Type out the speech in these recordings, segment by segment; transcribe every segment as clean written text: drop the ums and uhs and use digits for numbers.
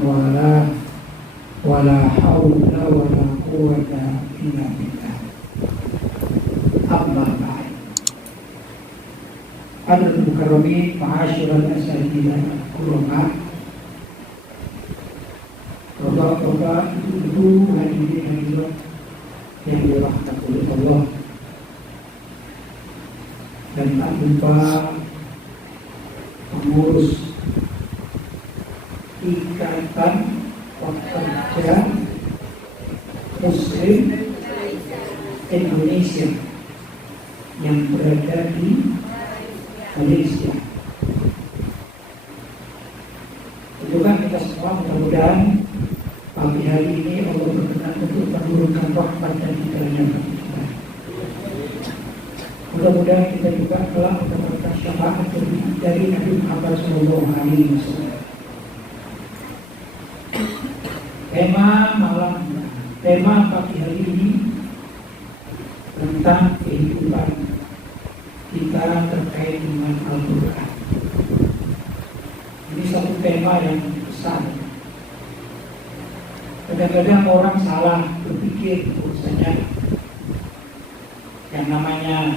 walah, wala haula wala quwwata illa billah. Amma ba'd. Hadratul mukarramin, ma'asyiral asatidzah al-kurama, bapak-bapak, ibu-ibu, hadirin yang dirahmati oleh Allah, dan tak lupa pengurus Ikatan Pekerja Muslim Indonesia yang berada di Malaysia. Juga kita semua mudah-mudahan pagi hari ini Allah berkenan untuk menurunkan rahmat dan hidayah bagi kita. Mudah-mudahan kita juga telah mendapatkan syafaat dari Nabi Muhammad SAW. Tema pagi hari ini tentang kehidupan kita terkait dengan Al-Quran. Ini satu tema yang besar. Kadang-kadang orang salah berpikir bahwasanya yang namanya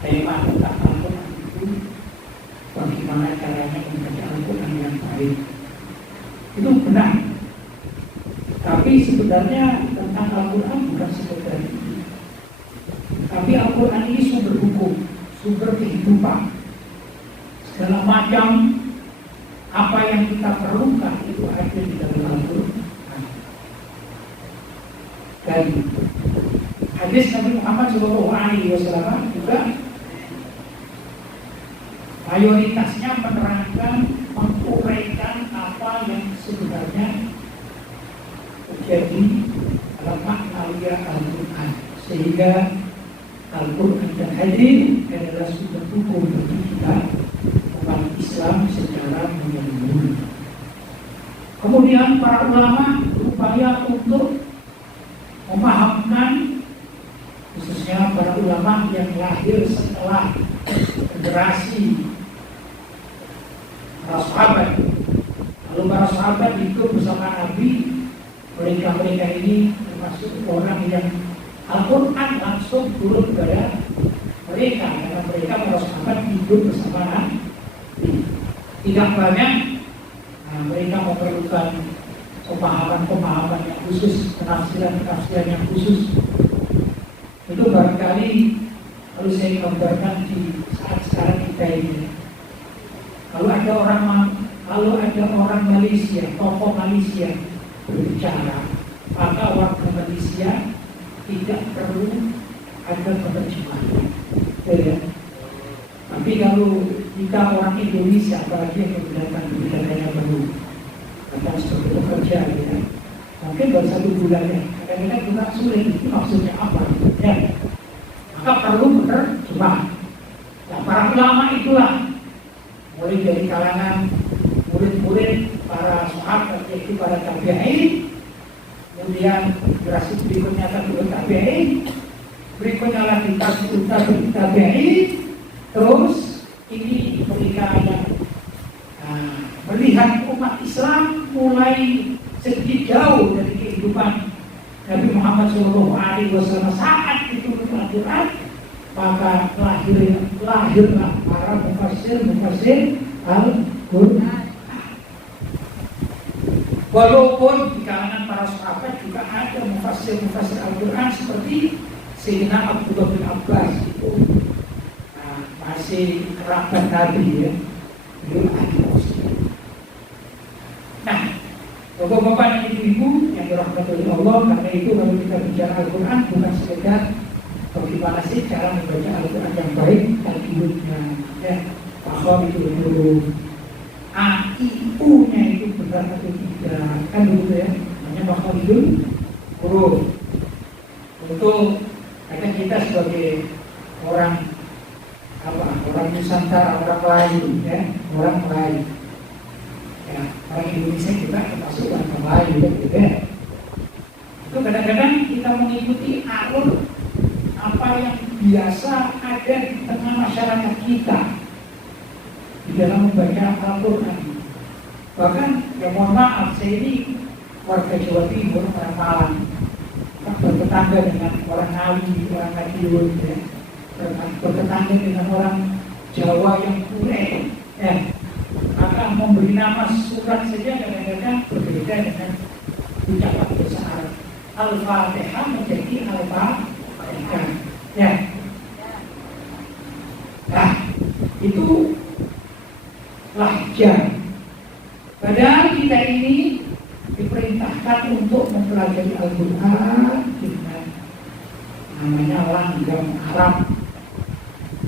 tema tentang Al-Quran itu bagaimana caranya membaca Al-Quran yang baik. Itu benar. Tapi sebenarnya tentang Al-Quran bukan sekedar itu. Tapi Al-Quran ini sumber hukum, sumber kehidupan. Segala macam apa yang kita perlukan itu ada di dalam Al-Quran. Dan hadis Nabi Muhammad SAW juga mayoritasnya menerangkan, menguraikan apa yang sebenarnya terjadi dalam makna Al-Quran, sehingga Al-Quran dan hadis adalah sumber hukum bagi kita umat Islam secara menyeluruh. Kemudian para ulama berupaya untuk memahamkan, khususnya para ulama yang lahir setelah generasi para sahabat. Lalu para sahabat itu bersama Nabi, mereka ini termasuk orang yang Al-Quran langsung turun kepada mereka, karena mereka para sahabat hidup bersama Nabi. Tidak banyak mereka memerlukan pemahaman yang khusus, penafsiran yang khusus. Itu barangkali kalau saya gambarkan di saat sekarang kita ini. Kalau ada orang Malaysia, tokoh Malaysia berbicara, maka warga Malaysia tidak perlu ada penerjemah. Ya. Tapi kalau jika orang Indonesia, apalagi yang menggunakan budayanya baru, datang sebagai pekerja, ya, mungkin baru 1 bulan ya, kadang-kadang juga sulit itu maksudnya apa, ya. Maka perlu penerjemah. Nah, para ulama itulah, mulai dari kalangan murid-murid para sahabat, yaitu para tabi'in, kemudian generasi berikutnya tabi'in, berikutnya lagi tabi'in, terus ini mereka yang melihat umat Islam mulai sedikit jauh dari kehidupan Nabi Muhammad SAW saat diturunkan Al-Quran, maka lahirlah para mufassir Al-Quran. Walaupun di kalangan para sahabat juga ada mufassir Al-Quran seperti Sayyidina Abdullah bin Abbas, itu masih kerabat Nabi, ya. Beliau ahli tafsir. Nah, bapak-bapak dan ibu-ibu yang dirahmati oleh Allah, karena itu kalau kita bicara Al-Quran bukan sekedar bagaimana sih cara membaca Al-Quran yang baik dan hidupnya, ya. Paham itu dulu. A-I-U-nya itu benar atau tidak, kan dulu ya, namanya makhluk huruf. Untuk kadang kita sebagai orang Nusantara, orang Melayu, ya, orang Melayu, ya, orang Indonesia juga termasuk orang Melayu, ya. Itu kadang-kadang kita mengikuti alur apa yang biasa ada di tengah masyarakat kita di dalam membaca Al-Quran. Bahkan ya mohon maaf, saya ini warga Jawa Timur, orang Malang, bertetangga dengan orang Ngawi, orang Madiun, ya. Bertetangga dengan orang Jawa yang kure, ya. Maka memberi nama surat saja kadang-kadang berbeda dengan ucapan bahasa Arab. Al-Fatihah menjadi Al-Fatihah, ya. Nah, itu lahjar. Padahal kita ini diperintahkan untuk mempelajari Al-Quran dengan namanya langgam Arab,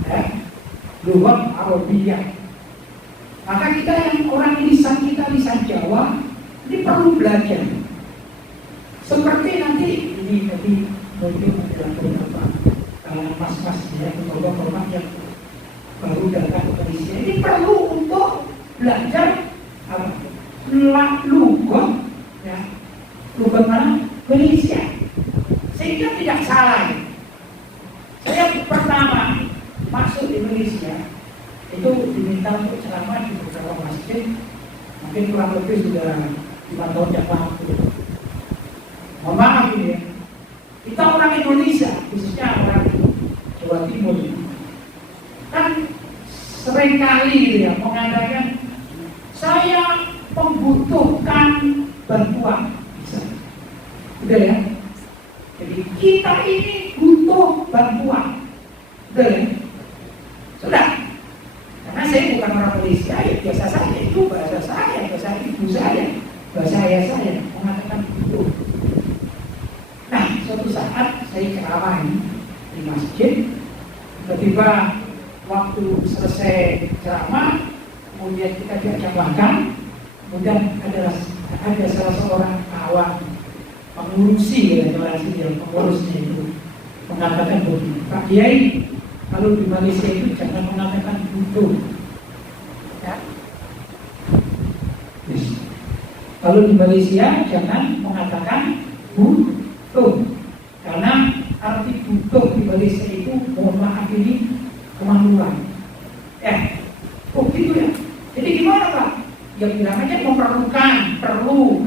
ya, lughat Arabiyah. Maka kita yang orang lisan kita lisan Jawa ini perlu belajar. Seperti nanti ini tadi mungkin adalah beberapa mas-mas ya, bapak-bapak yang baru datang ke Malaysia ini perlu untuk belajar apa? Lughat, ya, lughat mana? Malaysia, sehingga tidak salah. Saya pertama masuk di Malaysia itu diminta untuk ceramah di beberapa masjid, mungkin kurang lebih sudah 5 tahun yang lalu. Mohon maaf ini ya, kita orang Indonesia, khususnya orang Jawa Timur, kan seringkali gitu ya mengatakan saya membutuhkan bantuan, udah ya. Jadi kita ini butuh bantuan, udah ya. Sudah. Karena saya bukan orang Malaysia, ya biasa saja, itu bahasa saya, bahasa ibu saya, bahasa ayah saya mengatakan itu. Nah, suatu saat saya ceramah di masjid, tiba-tiba waktu selesai ceramah, kemudian kita diajak makan, kemudian ada salah seorang kawan pengurusi ya, pengurusnya itu mengatakan begini, Pak Kiai, kalau di Malaysia itu jangan mengatakan butuh, ya. Yes. Kalau di Malaysia jangan mengatakan butuh, karena arti butuh di Malaysia itu mohon maaf ini kemaluan. Oh gitu ya. Jadi gimana Pak? Ya bilang aja memerlukan, perlu.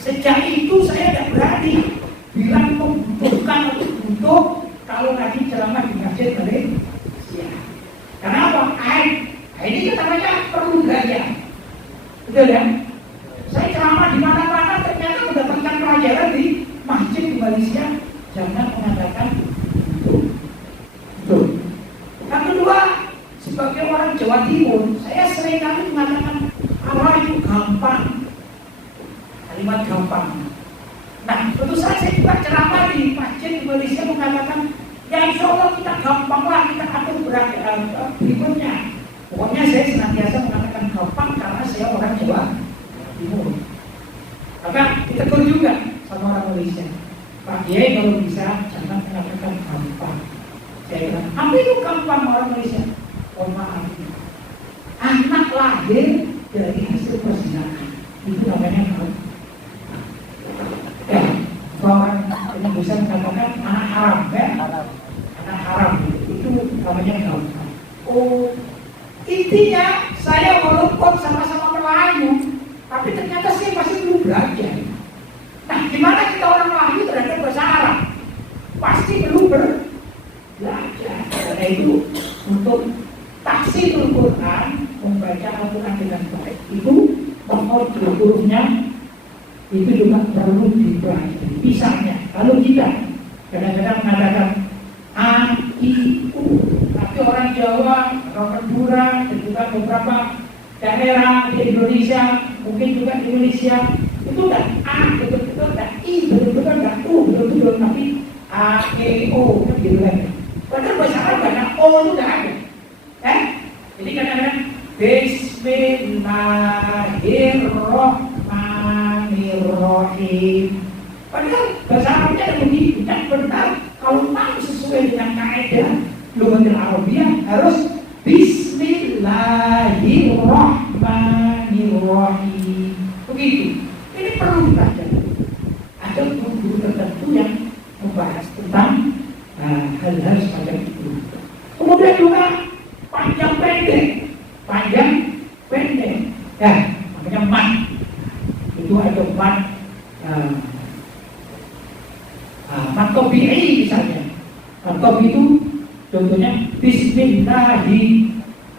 Sejak itu saya tidak berani bilang membutuhkan atau butuh kalau ngaji ceramah di masjid Malaysia. Karena apa? Ini namanya perlu gaya. Betul ya? Saya ceramah di mana-mana ternyata mendapatkan pelajaran di masjid di Malaysia. Jangan mengatakan betul. Yang kedua, sebagai orang Jawa Timur, saya seringkali mengatakan Allah itu gampang, kalimat gampang. Nah, suatu saat saya juga ceramah di masjid di Malaysia mengatakan, ya insya Allah kita gampanglah, kita atur berikutnya. Pokoknya saya senantiasa mengatakan gampang karena saya orang Jawa Timur. Maka ditegur juga sama orang Malaysia, Pak Kiai kalau bisa jangan mengatakan gampang. Saya bilang, apa itu gampang orang Malaysia? Oh maaf, anak lahir dari hasil perzinahan itu namanya gampang. Ya, orang Indonesia mengatakan anak haram, kan? Anak haram itu namanya gampang. Oh, intinya saya walaupun sama-sama Melayu, tapi ternyata saya masih belum belajar. Nah, gimana kita orang Melayu terhadap bahasa Arab? Pasti belum belajar. Karena itu untuk tafsirul Quran, membaca Al-Quran dengan baik, itu pokok hurufnya itu juga perlu dipelajari. Misalnya, kalau kita kadang-kadang mengatakan A, I, U, tapi orang Jawa, orang Madura, dan juga beberapa daerah di Indonesia, mungkin juga di Indonesia, itu dan A betul-betul, dan I betul-betul, dan U betul-betul, tapi A, E, O, kan gitu kan. Padahal bahasa Arab banyak O itu tidak ada. Jadi kadang-kadang Bismillahirrahmanirrahim. Padahal bahasa Arabnya ada begitu, kan benar. Kalau mau sesuai dengan kaidah lughatil Arabiyah harus Bismillahirrahmanirrahim. Begitu. Ini perlu dipelajari. Ada guru tertentu yang membahas tentang hal-hal semacam itu. Kemudian juga panjang pendek. Ya, mat matobi'i misalnya. Matobi itu contohnya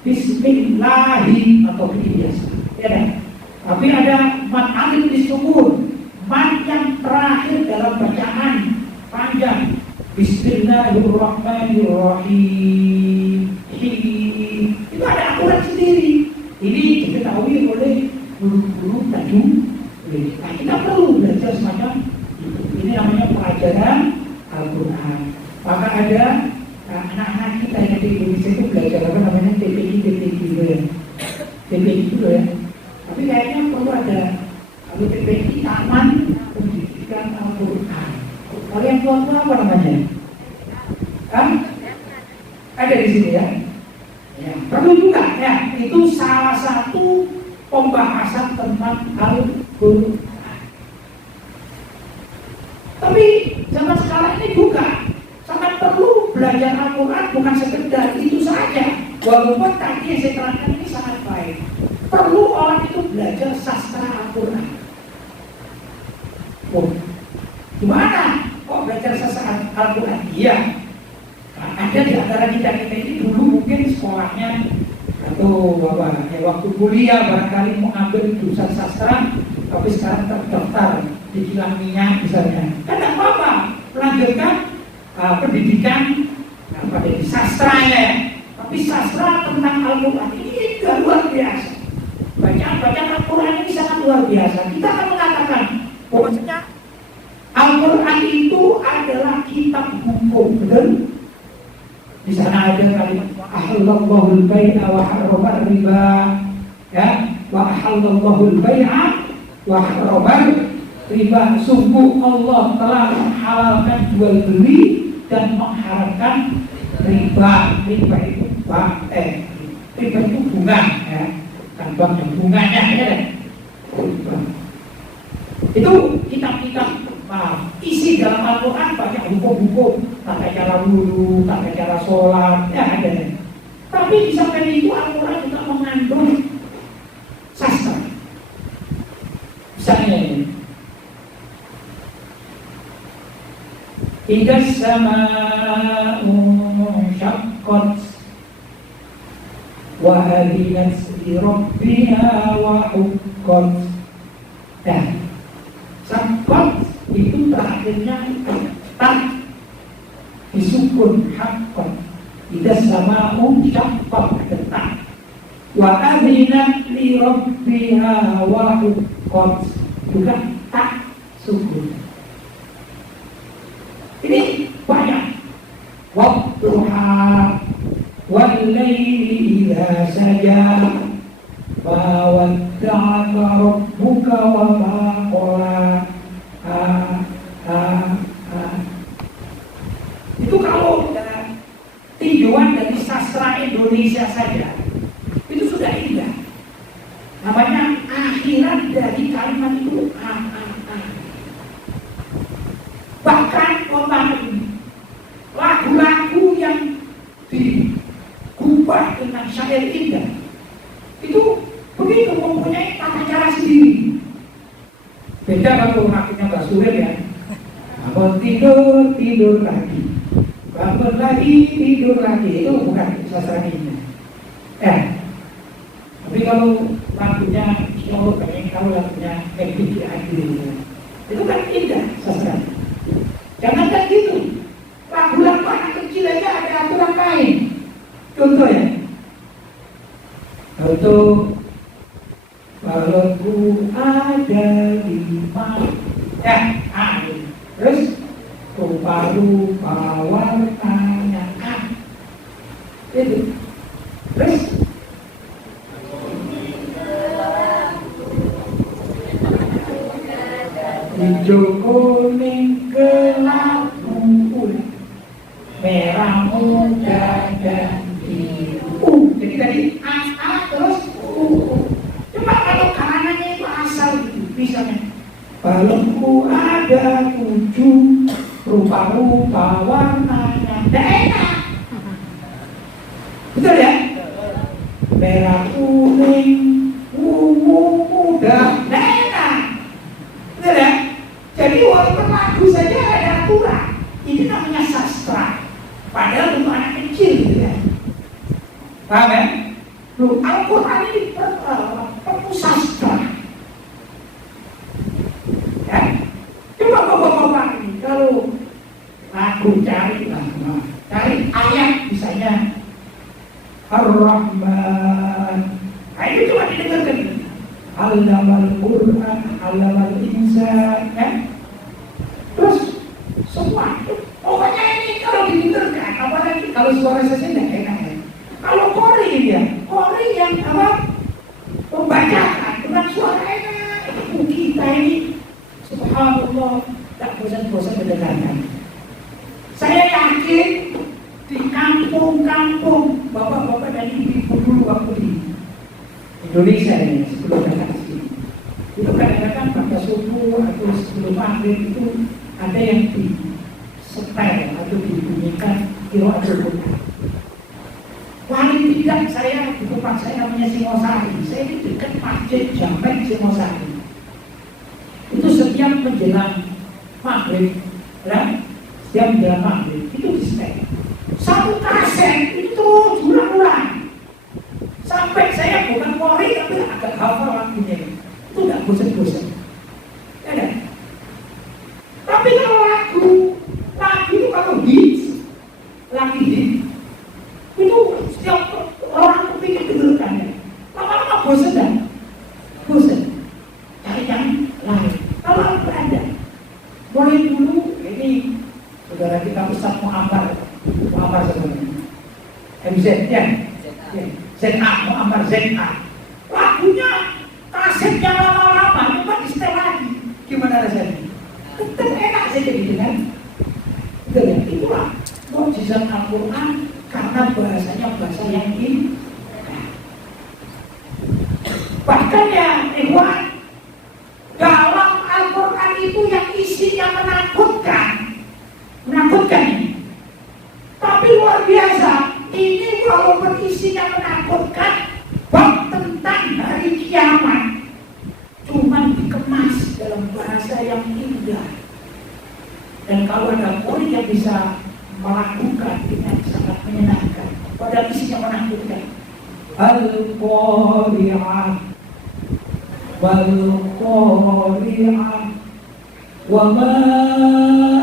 Bismillahi matobi'i biasa. Ya kan? Tapi ada mat alif disukun, mat yang terakhir dalam bacaan panjang. Bismillahirrahmanirrahim. Itu ada aturan sendiri. Ini diketahui oleh guru-guru tajwid. Nah, kita perlu belajar semacam itu. Ini namanya pelajaran Al-Quran. Maka ada anak-anak kita yang di Indonesia itu belajar apa namanya TPI gitu ya. TPI itu ya. Tapi kayaknya perlu ada kalau TPI Taman Pendidikan Al-Quran. Kalau yang tua apa namanya? Ada di sini ya. Ya, perlu juga ya. Itu salah satu pembahasan tentang Al-Quran. Tapi zaman sekarang ini juga sangat perlu belajar Al-Quran, bukan sekedar itu saja. Walaupun tadi yang saya terangkan ini sangat baik. Perlu orang itu belajar sastra Al-Quran. Oh, gimana? Oh, belajar sastra Al-Quran? Iya. Nah, ada di antara kita ini dulu mungkin sekolahnya atau waktu kuliah barangkali mau ambil jurusan sastra, tapi sekarang terdaftar di kilang minyak misalnya. Kan tidak apa-apa, melanjutkan pendidikan di sastranya ya. Tapi sastra tentang Al-Quran ini juga luar biasa. Bacaan Al-Quran ini sangat luar biasa. Kita akan mengatakan bahwasanya Al-Quran itu adalah kitab hukum, betul? Di sana ada kalimat ahallallahul bai'a wa harrama riba, ya, wa ahallallahul bai'a wa harrama riba. Sungguh Allah telah menghalalkan jual beli dan mengharamkan riba. Riba itu riba itu bunga, ya, kan bank yang bunganya ya. Itu kitab-kitab isi dalam Al-Quran banyak hukum-hukum, tata cara wudhu, tata cara sholat, ya ada. Tapi di samping itu Al-Quran juga mengandung sastra. Misalnya ini, idza as-samaa'u syaqqat wa adinat li rabbiha wa huqqat. Nah, syaqqat itu terakhirnya tak disukun haqqan. Idza as-samaa'u syaqqat tak. Wa adinat li rabbiha wa huqqat, juga tak sukun. Ini banyak. Wadduha wal laili idza saja ma wadda'aka rabbuka wa ma qala. Itu kalau tinjauan dari sastra Indonesia saja itu sudah indah. Namanya akhirat dari kalimat itu bahkan lagu-lagu yang digubah dengan syair indah itu begitu mempunyai tata cara sendiri. Beda kalau lagunya Mbak Suril ya. Bangun tidur lagi, bangun lagi tidur lagi, itu bukan sastra ini. Tapi kalau lagunya Solo pengen, kalau lagunya Ebiti Adil itu kan indah sastra. Jangan kan gitu. Lagu-lagu anak kecil aja ada aturan lain. Contoh ya. Contoh, kalau ku ada di mana, terus rupa-rupa warnanya itu, terus hijau kuning gelap mumpul, merah muda dan biru. Jadi tadi terus cuma kalau kanannya itu asal gitu, misalnya balonku ada 7 rupa-rupa warnanya, tidak enak, betul ya? Merah kuning ungu muda, tidak enak. Al-Quran ini perlu sastra. Ya, coba bapak-bapak ini kalau aku cari ayat misalnya Ar-Rahman. Nah, itu coba didengarkan. Allamal Quran, Allamal Insan, kan? Terus semua itu, pokoknya ini kalau didengarkan, apalagi kalau suara saya tidak enak ya. Kalau Qori yang apa? Membacakan dengan suara enak, itu kita ini, subhanallah, tak bosan-bosan mendengarkan. Saya yakin di kampung-kampung bapak-bapak dan ibu-ibu dulu waktu di Indonesia ini sebelum datang ke sini, itu kadang-kadang pada subuh atau sebelum maghrib itu ada yang di setel atau dibunyikan qiraat Al-Quran. Paling tidak saya di tempat saya namanya Singosari, saya di dekat masjid Jamek Singosari. Itu setiap menjelang maghrib, ya, setiap menjelang maghrib itu di setel. Satu kaset itu terus ulang-ulang. Sampai saya bukan Qori tapi agak hafal lagunya. Itu tidak bosan-bosan. Ya kan? Tapi kalau lagu itu kalau hits, lagi hits, itu setiap orang kepingin dengarkannya. Lama-lama bosan kan? Bosan. Cari yang lain. Kalau ada, boleh dulu ini saudara kita Ustaz Muhammad sebenarnya. MZ ya. ZA, Muhammad ZA. Lagunya kaset yang lama-lama, coba di setel lagi. Gimana rasanya? Tetap enak saja gitu kan? Betul ya? Itulah mukjizat Al-Quran karena bahasanya bahasa yang indah. Bahkan ya, ikhwan, dalam Al-Quran itu yang isinya menakutkan. Tapi luar biasa. Ini walaupun isinya menakutkan, bab tentang hari kiamat, cuman dikemas dalam bahasa yang indah. Dan kalau ada Qori yang bisa melakukan dengan sangat menyenangkan, padahal isinya menakutkan. Al-Qari'ah, Wal-Qari'ah, wa ma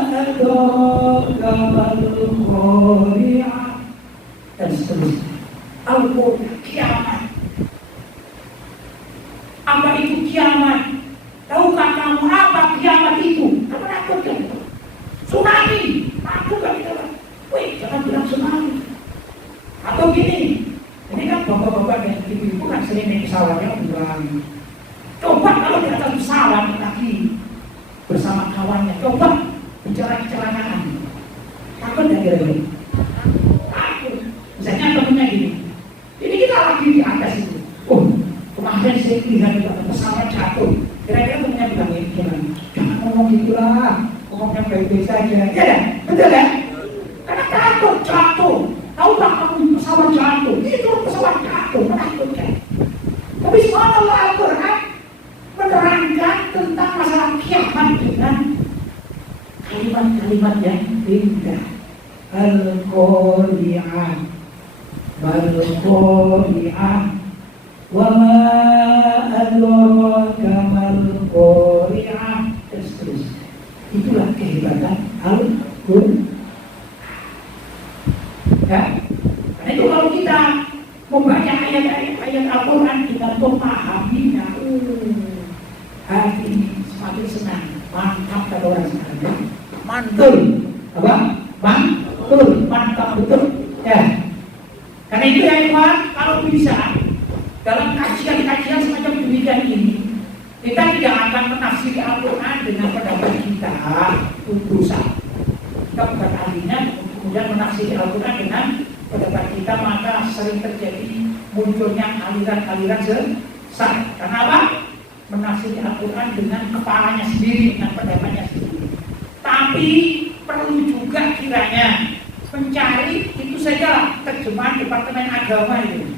adraka mal-Qari'ah, dan seterusnya. Al-Qari'ah, kiamat. Apa itu kiamat? Tahukah kamu apa kiamat itu? Apa menakutkan? Tsunami. Aku gak bilang, wih jangan bilang tsunami. Atau gini, ini kan bapak-bapak dan ibu-ibu kan sering naik pesawatnya bilang, coba kalau di atas pesawat lagi bersama kawannya, coba bicara kecelakaan. Takut gak kira-kira? Takut. Misalnya temennya gini, ini kita lagi di atas itu. Oh, kemarin saya lihat pesawat jatuh. Kira-kira temennya bilang ini gimana? Jangan ngomong gitulah, ngomongnya baik-baik saja. Ya kan? Betul kan? Karena takut jatuh. Tahu tak kamu pesawat jatuh? Itu pesawat jatuh, menakutkan. Tapi subhanallah Al-Quran menerangkan tentang masalah kiamat dengan kalimat-kalimat yang indah. Al-Qari'ah, Mal-Qari'ah, wa ma adraka mal-Qari'ah, dan seterusnya. Itulah kehebatan Al-Quran. Ya, karena itu kalau kita membaca ayat Al-Quran kita memahaminya, hati ini semakin senang, mantap kata orang sekarang. Mantul, apa? Mantul, mantap betul. Ya, karena itu ya Ikhwan, kalau bisa dalam kajian-kajian semacam demikian ini, kita tidak akan menafsiri Al-Quran dengan pendapat kita dosa. Kita bukan ahlinya, kemudian menafsiri Al-Quran dengan pendapat kita, maka sering terjadi munculnya aliran-aliran sesat. Karena apa? Menafsiri Al-Quran dengan kepalanya sendiri, dengan pendapatnya sendiri. Tapi perlu juga kiranya mencari itu saja terjemahan Departemen Agama itu.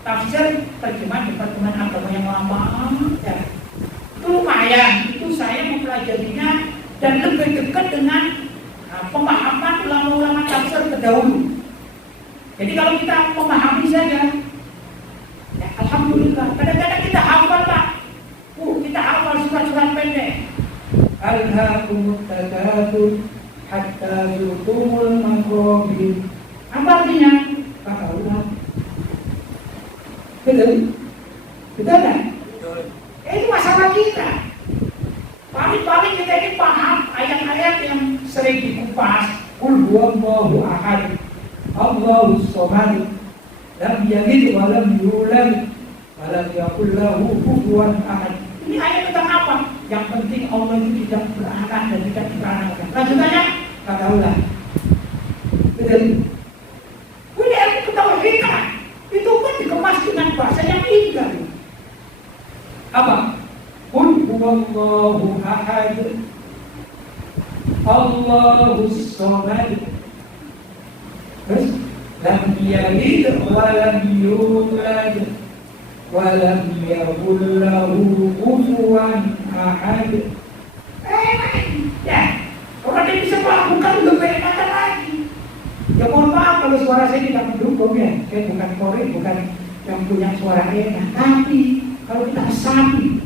Tafsir terjemahan Departemen Agama yang lama ya. Itu lumayan, itu saya mempelajarinya dan lebih dekat dengan pemahaman ulama-ulama tafsir terdahulu. Jadi kalau kita memahami saja ya, Alhamdulillah. Kadang-kadang kita hafal Pak. Kita hafal surat-surat pendek. Alhaakumut takatsur hatta zurtumul maqabir. Apa artinya? Kata Allah. Betul? Betul kan? Itu masalah kita. Paling-paling kita ini paham ayat-ayat yang sering dikupas. Qul huwallahu ahad, Allahus samad, lam yalid wa lam yulad wa lam yakul lahu kufuwan ahad. Ini ayat tentang apa? Yang penting Allah itu tidak beranak dan tidak diperanakan. Lanjutannya kata Allah. Betul. Ini arti ketauhidan. Itu pun dikemas dengan bahasa yang indah. Apa? Qul huwallahu ahad, Allahus samad, terus lam yalid wa lam yulad wa lam yakul lahu kufuwan ahad. Ya, orang yang bisa melakukan lebih enak lagi. Ya mohon maaf kalau suara saya tidak mendukung ya. Saya bukan korek, bukan yang punya suara enak. Tapi kalau kita sapi,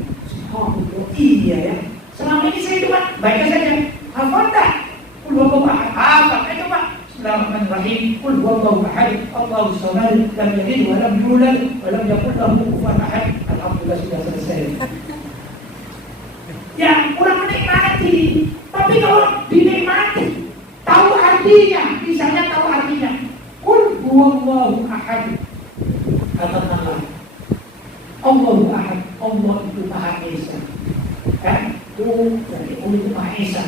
oh iya ya. Selama ini saya cuma baca saja. Hafal tak? Qul huwallahu ahad. Hafal. Ayo Pak. Bismillahirrahmanirrahim. Qul huwallahu ahad, Allahus samad, lam yalid wa lam yulad wa lam yakul lahu kufuwan ahad. Alhamdulillah sudah selesai. Ya, kurang menikmati. Tapi kalau dinikmati, tahu artinya, misalnya tahu artinya. Qul huwallahu ahad. Katakanlah Allahu ahad, Allah itu Maha Esa. Kan? Itu dari Allah itu Maha Esa.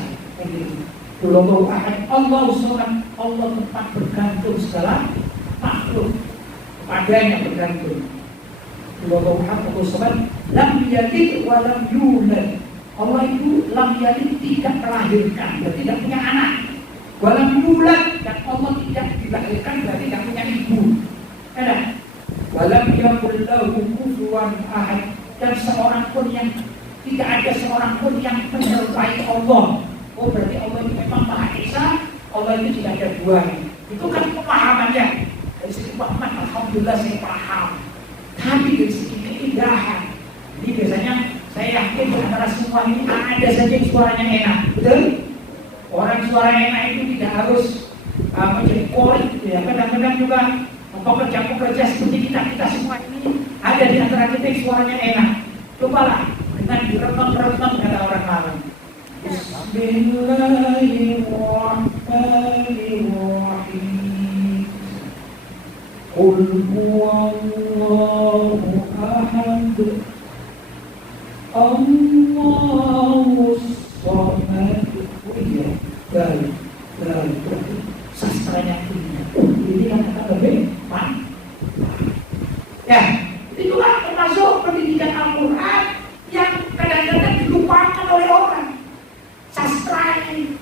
Allahu ahad, Allahu samad, Allah tempat bergantung segala makhluk. Kepadanya bergantung. Allahu ahad, Allahu samad, lam yalid wa lam yulad. Allah itu lam yalid, tidak melahirkan, berarti tidak punya anak. Wa lam yulad, dan Allah tidak dilahirkan, berarti tidak punya ibu. Ada? Walam yakul lahu kufuwan ahad, dan seorang pun yang tidak ada seorang pun yang menyerupai Allah. Oh berarti Allah itu memang Maha Esa, Allah itu tidak ada duanya. Itu kan pemahamannya. Dari segi pemahaman alhamdulillah saya paham. Tapi dari segi keindahan, ini biasanya saya yakin antara semua ini ada saja yang suaranya enak, betul? Orang suara enak itu tidak harus menjadi korek, ya. Kadang-kadang juga pekerja-pekerja seperti kita semua ini ada di antara kita yang suaranya enak. Cobalah dengan diremang-remang kata orang lain. Bismillahirrahmanirrahim. Qul huwallahu ahad, Allahus samad. Oh iya, baik. Sastranya ini yang kata lebih ya, itulah termasuk pendidikan Al-Quran yang kadang-kadang dilupakan oleh orang. Sastra ini.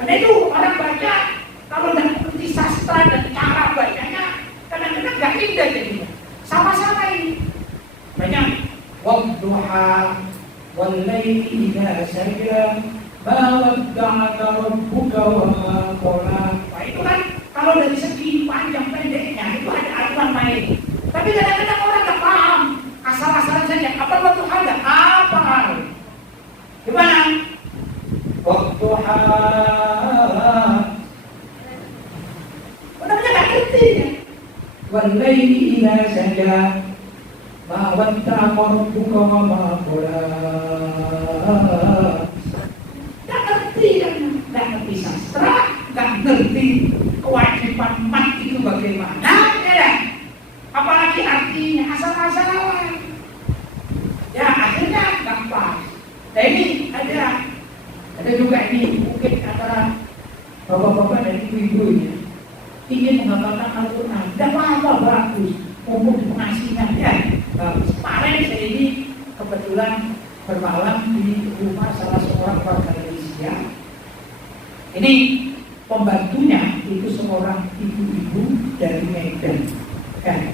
Karena itu orang baca kalau tidak mengerti sastra dan cara bacanya, kadang-kadang nggak indah jadinya. Sama-sama ini. Banyak wadduha wal laili idza saja ma wadda'aka rabbuka wa ma qala. Nah, itu kan kalau dari segi panjang pendeknya itu ada aturan main. Tapi kadang-kadang orang tak paham, asal-asalan saja. Apa waktu ada? Apa? Gimana? Waktu benar-benar tak ngerti ya. Walaili ila saja, ma wadda'aka rabbuka wa ma qala. Tak ngerti kan? Tak ngerti sastra, tak ngerti kewajiban mat itu bagaimana, ya? Apalagi artinya asal-asalan. Ya akhirnya gampang. Nah ini ada juga ini mungkin antara bapak-bapak dan ibu-ibu ini ingin menghafalkan Al-Quran. Dan apa bagus, mumpung di pengasingan ya. Bagus. Kemarin saya ini kebetulan bermalam di rumah salah seorang warga Indonesia. Ini pembantunya itu seorang ibu-ibu dari Medan, kan?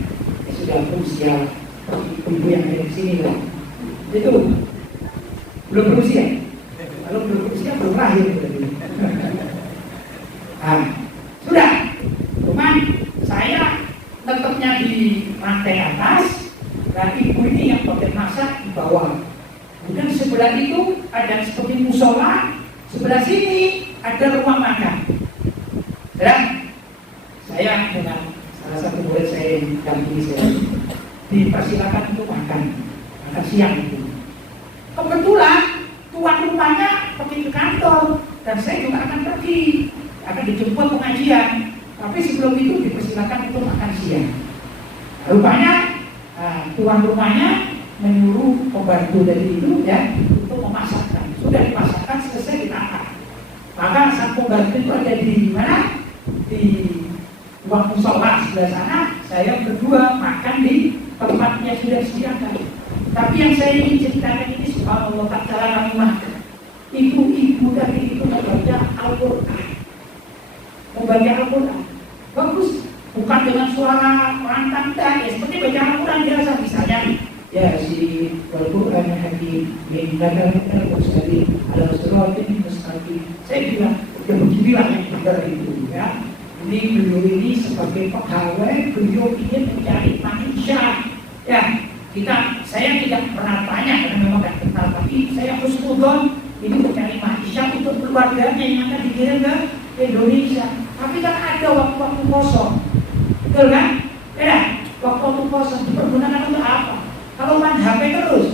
Sudah berusia ibu yang ada di sini lah. Itu belum berusia. Kalau belum berusia belum lahir. Sudah. Cuman saya tetapnya di lantai atas. masak di bawah. Kemudian sebelah itu ada seperti musola, sebelah sini ada ruang makan. Dan saya dengan salah satu murid saya yang dampingi saya dipersilakan untuk makan siang itu. Kebetulan tuan rumahnya pergi ke kantor dan saya juga akan pergi, akan dijemput pengajian. Tapi sebelum itu dipersilakan untuk makan siang. Rupanya tuan rumahnya menyuruh pembantu dari itu ya untuk memasakkan. Sudah dipasakkan, selesai ditangkap. Maka sang pembantu itu ada di mana? Di ruang musola sebelah sana. Saya berdua makan di tempat yang sudah disediakan. Tapi yang saya ingin ceritakan ini, subhanallah, tak cara kami makan. Ibu-ibu tadi itu membaca Al-Quran. Membaca Al-Quran. Bagus. Bukan dengan suara lantang dan ya seperti baca Al-Quran biasa misalnya. Ya si Al-Quran yang hakim. Yang kadang-kadang bersadi Al-Suratin Mustaqim. Saya bilang, ya beginilah yang benar itu ya. Ini beliau ini sebagai pegawai, beliau ingin mencari manusia. Ya, saya tidak pernah tanya karena memang tidak kenal, tapi saya husnudon ini mencari manusia untuk keluarganya yang akan dikirim ke Indonesia. Tapi kan ada waktu-waktu kosong, betul kan? Ya, waktu-waktu kosong dipergunakan untuk apa? Kalau main HP terus,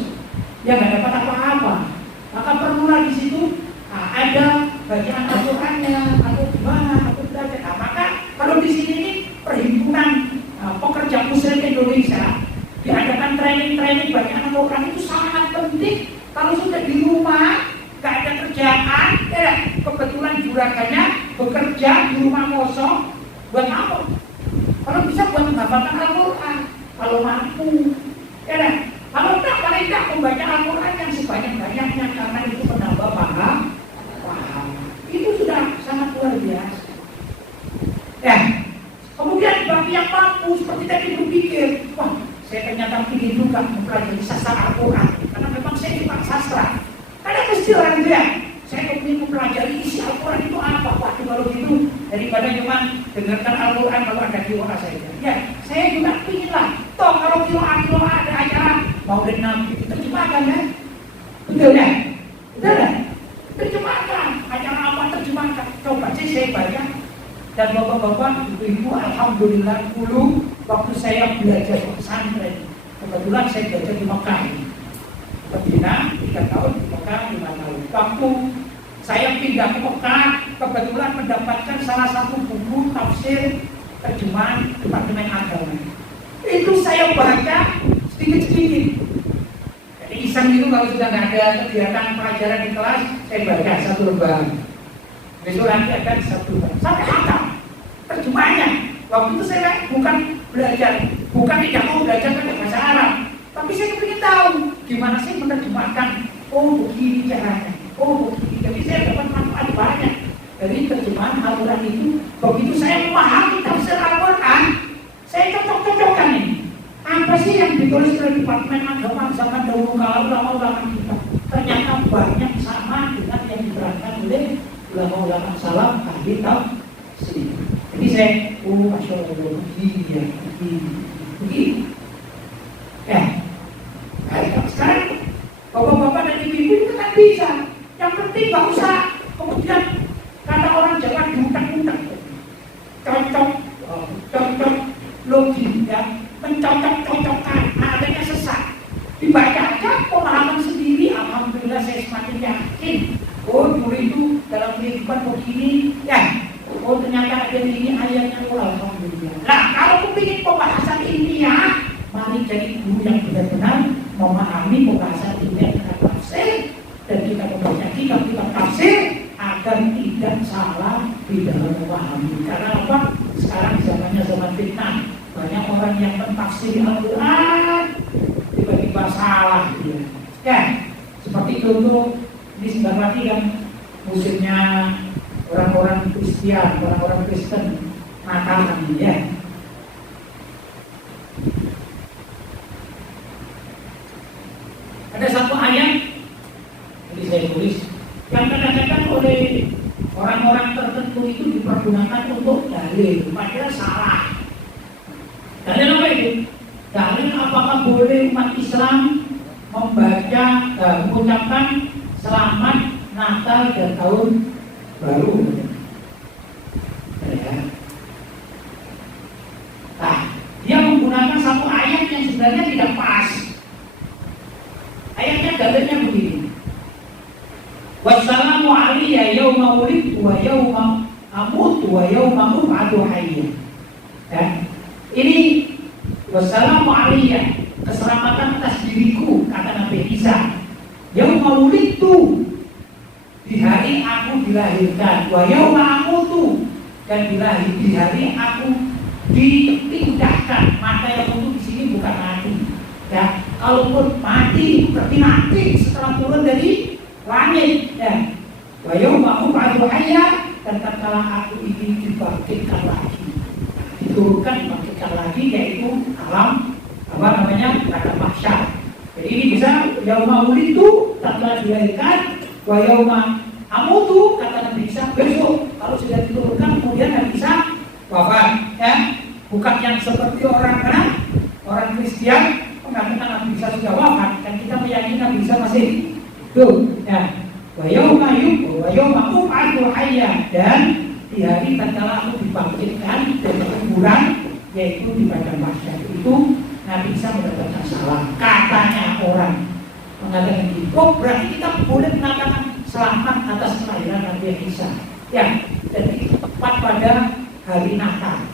ya nggak dapat apa-apa. Maka perlulah di situ ada bacaan Al-Qurannya atau gimana atau belajar. Maka kalau di sini ini perhimpunan pekerja Muslim Indonesia diadakan training bacaan Al-Quran itu sangat penting. Kalau sudah di rumah nggak ada kerjaan, ya kebetulan juragannya bekerja di rumah kosong, buat apa? Kalau bisa buat menghafalkan Al-Quran, kalau mampu, ya kalau tak paling tak membaca Al-Quran yang sebanyak-banyaknya karena itu menambah paham. Itu sudah sangat luar biasa. Ya, kemudian bagi yang mampu seperti tadi berpikir, wah saya ternyata ingin juga mempelajari sastra Al-Quran karena memang saya suka sastra. Karena mesti orang dia, saya ingin mempelajari isi Al-Quran itu apa. Waktu kalau gitu daripada cuma dengarkan Al-Quran kalau ada kiroah saja. Ya, saya juga ingin lah. Toh kalau kiroah ada acara Maulid Nabi terjemahkan ya, betul ya, betul ya. Terjemahkan, acara apa terjemahkan. Coba sih saya baca. Dan bapak-bapak, ibu-ibu, alhamdulillah dulu waktu saya belajar pesantren, kebetulan saya belajar di Mekah. Medina 3 tahun, di Mekah 5 tahun. Waktu saya pindah ke Mekah, kebetulan mendapatkan salah satu buku tafsir terjemahan Departemen Agama. Itu saya baca sedikit-sedikit. Jadi iseng itu kalau sudah nggak ada kegiatan pelajaran di kelas, saya baca 1 lembar. Besok nanti akan 1 lembar. Sampai hatam terjemahannya. Waktu itu saya bukan belajar, bukan tidak mau belajar bahasa Arab, tapi saya ingin tahu gimana sih menerjemahkan. Oh begini caranya, oh begini. Jadi saya dapat manfaat banyak dari terjemahan Al-Quran itu. Begitu saya memahami tafsir Al-Quran, saya cocok-cocokkan ini. Apa sih yang ditulis oleh Departemen Agama zaman dahulu kala ulama-ulama kita? Ternyata banyak sama dengan yang diterangkan oleh ulama-ulama salaf ahli tafsir. Jadi saya, masya Allah, begini. Ya, sekarang bapak-bapak dan ibu-ibu itu kan bisa. Yang penting nggak usah kemudian kata orang Jawa diutak-utak. Cocok logis ya. Mencocok-cocokkan, adanya sesat. Dibaca aja pemahaman sendiri, alhamdulillah saya semakin yakin. Oh dulu itu dalam kehidupan begini, ya. Oh ternyata ada ini ayatnya, oh alhamdulillah. Nah kalau kepingin pembahasan ilmiah, mari jadi guru yang benar-benar memahami pembahasan ilmiah dengan tafsir dan kita membaca kitab-kitab tafsir agar tidak salah di dalam memahami. Karena apa? Sekarang zamannya zaman fitnah. Banyak orang yang mentafsiri Al-Quran tiba-tiba salah dia. Ya, seperti contoh ini sebentar lagi kan musimnya orang-orang Kristian, orang-orang Kristen Natal nanti ya. Ada satu ayat yang saya tulis yang kadang-kadang oleh orang-orang tertentu itu dipergunakan untuk dalil, padahal salah. Dalil apa itu? Dalil apakah boleh umat Islam mengucapkan selamat Natal dan tahun baru. Ya. Nah, dia menggunakan satu ayat yang sebenarnya tidak pas. Ayatnya dalilnya begini. Wassalamu alayya yauma wulidtu wa yauma amutu wa yauma ub'atsu hayya. Ya. Ini wassalamu alayya, keselamatan atas diriku, kata Nabi Isa. Yauma wulidtu, di hari aku dilahirkan, wa yauma amutu, dan di hari aku dipindahkan. Maka yang untuk di sini bukan mati. Ya, kalaupun mati berarti nanti setelah turun dari langit. Ya, wa yauma ub'atsu hayya, dan tatkala aku ingin dibangkitkan lagi, diturunkan dibangkitkan lagi, yaitu alam pada mahsyar. Jadi ini bisa yauma wulidtu, tatkala dilahirkan, wa yauma amutu, kata Nabi Isa, besok kalau sudah diturunkan kemudian Nabi Isa wafat. Ya, bukan yang seperti orang Kristen mengatakan Nabi Isa sudah wafat, dan kita meyakini Nabi Isa masih hidup. Ya, wa yauma ub'atsu hayya, dan di hari tatkala aku dibangkitkan dari kuburan, yaitu di padang mahsyar. Itu Nabi Isa mendapatkan salam. Katanya orang mengatakan gitu. Oh, berarti kita boleh mengatakan selamat atas kelahiran Nabi Isa. Ya, jadi tepat pada hari Natal.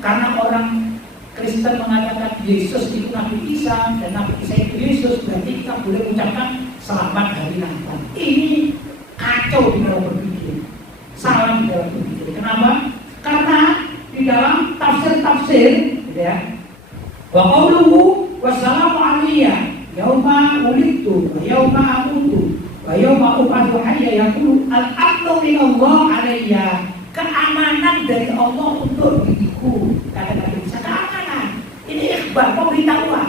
Karena orang Kristen mengatakan Yesus itu Nabi Isa dan Nabi Isa itu Yesus, berarti kita boleh mengucapkan selamat hari Natal. Ini kacau di dalam berpikir, salah di dalam berpikir. Kenapa? Karena di dalam tafsir, ya, wa qauluhu wassalamu alayya yauma wulidtu wa yauma amutu wa yauma ub'atsu hayya, yaqulu al-amnu minallah alayya, keamanan dari Allah untuk diriku. Kata-kata bisa keamanan. Ini ikhbar, pemberitahuan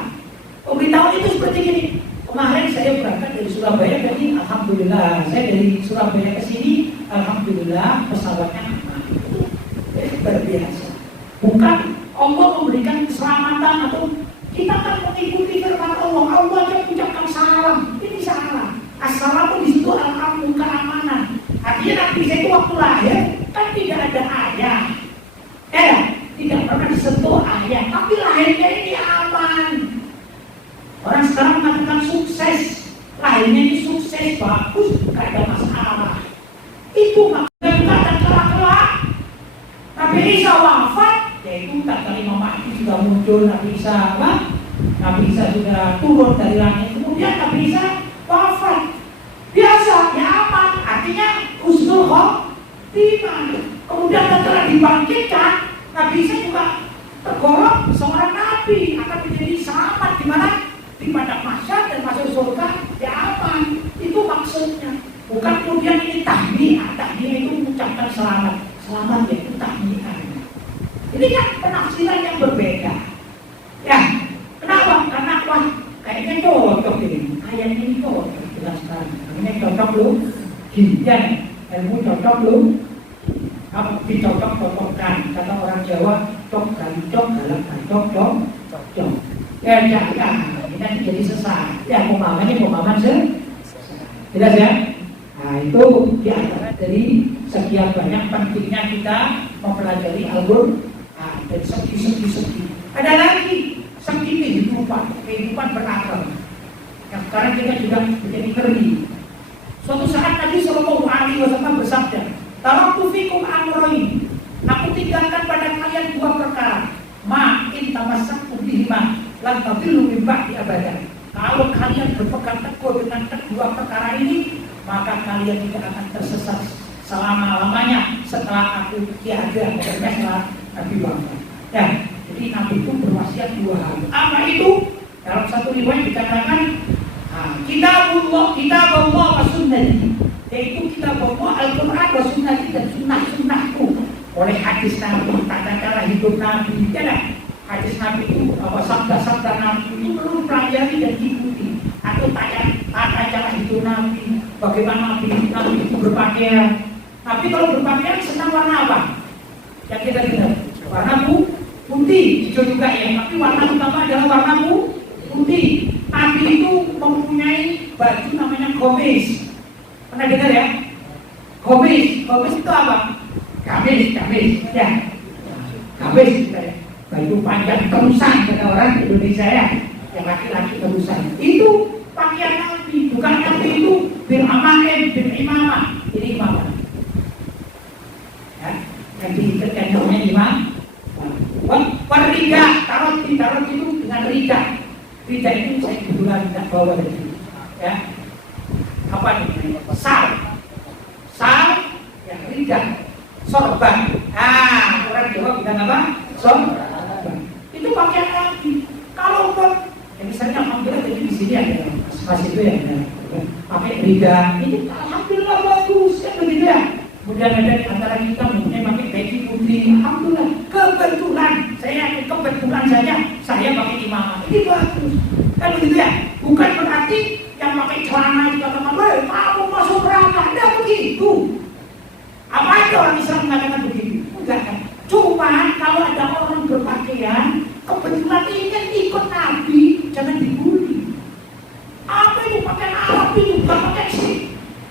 itu seperti ini. Kemarin saya berangkat dari Surabaya, jadi alhamdulillah saya dari Surabaya ke sini, alhamdulillah pesawatnya aman. Itu biasa. Bukan Allah memberikan keselamatan atau kita kan mengikuti firman Allah. Allah yang mengucapkan salam. Ini salam. Assalamu di situ alhamdulillah, keamanan. Artinya Nabi Isa itu waktu lahir kan tidak ada ayat. Tidak pernah disentuh ayat, tapi lahirnya ini aman. Orang sekarang mengatakan sukses, lahirnya ini sukses, bagus, tidak ada masalah. Itu maksudnya bukan kelak-kelak Nabi Isa wafat, yaitu tatkala Imam Mahdi sudah muncul, Nabi Isa sudah turun dari langit, kemudian Nabi Isa wafat. Biasa, ya aman, artinya husnul khotimah. Kemudian setelah dibangkitkan, Nabi Isa juga tergolong seorang nabi, akan menjadi selamat di mana? Di padang mahsyar dan masuk surga, ya aman. Itu maksudnya. Bukan kemudian ini tahniah itu mengucapkan selamat yaitu tahniah. Ini kan penafsiran yang berbeda. Ya, kenapa? Karena kayaknya cocok ini. Ayat ini cocok jelaskan. Ini cocok lu, gimana? Ilmu cocok lu, apa dicocok-cocokkan? Kata orang Jawa, cok gancok, galak gancok, cocok. Ya jangan, ini nanti jadi sesat. Ya pemahaman jelas ya. Nah itu di antara dari sekian banyak pentingnya kita mempelajari Al-Qur'an dari segi. Ada lagi segi kehidupan berakal. Yang sekarang kita juga menjadi ngeri. Suatu saat Nabi Sallallahu Alaihi Wasallam bersabda, "Taraktu fikum amrayn." Aku tinggalkan pada kalian dua perkara. Ma in tamassaktum bihima lan tadillu min ba'di abadan. Kalau kalian berpegang teguh dengan kedua perkara ini, maka kalian tidak akan tersesat selama-lamanya setelah aku tiada, maksudnya setelah Nabi wafat. Ya, jadi Nabi itu berwasiat dua hal. Apa itu? Dalam satu riwayat dikatakan, kitabullah wa sunnati, yaitu kitabullah Al-Quran wa sunnati, dan sunnah-sunnahku. Oleh hadis Nabi, tata cara hidup Nabi, ya, hadis Nabi itu, sabda-sabda Nabi itu perlu pelajari dan diikuti. Atau tata cara hidup Nabi, bagaimana Nabi itu berpakaian. Tapi kalau berpakaian senang warna apa? Yang kita lihat, warna putih, hijau juga ya. Tapi warna utama adalah warna putih. Nabi itu mempunyai baju namanya komis. Pernah dengar ya? Komis itu apa? Gamis ya. Gamis kita ya. Baju panjang terusan kata orang Indonesia ya. Yang laki-laki terusan. Itu pakaian Nabi, bukan Nabi itu bil amain, bil imamah. Ini imamah. Ya, yang diikat namanya imam. Warriga, tarot itu dengan riga. Riga itu saya kebetulan tidak bawa dari sini. Ya, apa nih? Sal, yang riga, sorban. Orang Jawa bilang apa? Sorban. Itu pakaian Nabi. Kalau pun, ya misalnya alhamdulillah jadi di sini ada pas itu ya, pakai riga. Ini alhamdulillah bagus ya begitu ya. Kemudian ada di antara kita mungkin pakai baju putih. Alhamdulillah, kebetulan saja saya pakai imamah. Ini bagus. Kan begitu ya? Bukan berarti yang pakai celana juga teman-teman, kamu masuk neraka. Tidak begitu. Apa ada orang Islam mengatakan begitu? Enggak kan? Cuma kalau ada orang berpakaian kebetulan ingin ikut Nabi, jangan dibully. Apa itu pakaian Arab itu? Bukan pakaian sih.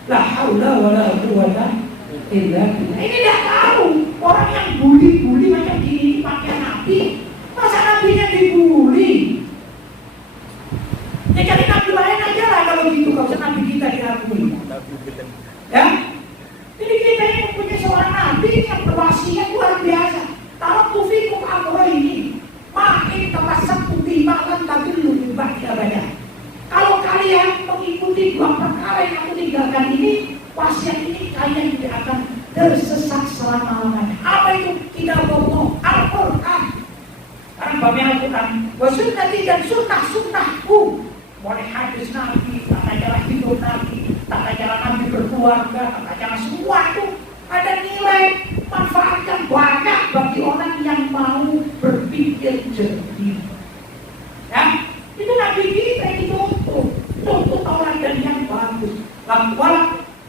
La haula wala quwwata illa billah. Ini tidak tahu orang yang bully macam gini pakaian Nabi. Masa Nabinya dibully? Ya cari Nabi lain aja lah kalau gitu. Kalau Nabi kita diakui. Ya? Jadi kita ini mempunyai seorang Nabi yang berwasiat luar biasa. Kalau tufikum amro ini makin terpasang putih malam tapi lebih banyak. Kalau kalian mengikuti dua perkara yang aku tinggalkan ini, wasiat ini kalian tidak akan tersesat selama-lamanya. Apa itu? Kita ngomong Al-Quran. Karena babnya Al-Quran. Wasunnati dan sunnah-sunnahku. Mulai hadis Nabi, tata cara hidup Nabi, tata cara Nabi berkeluarga, tata cara semua itu ada nilai manfaat yang banyak bagi orang yang mau berpikir jernih. Ya, itu Nabi kita itu untuk tauladan yang bagus.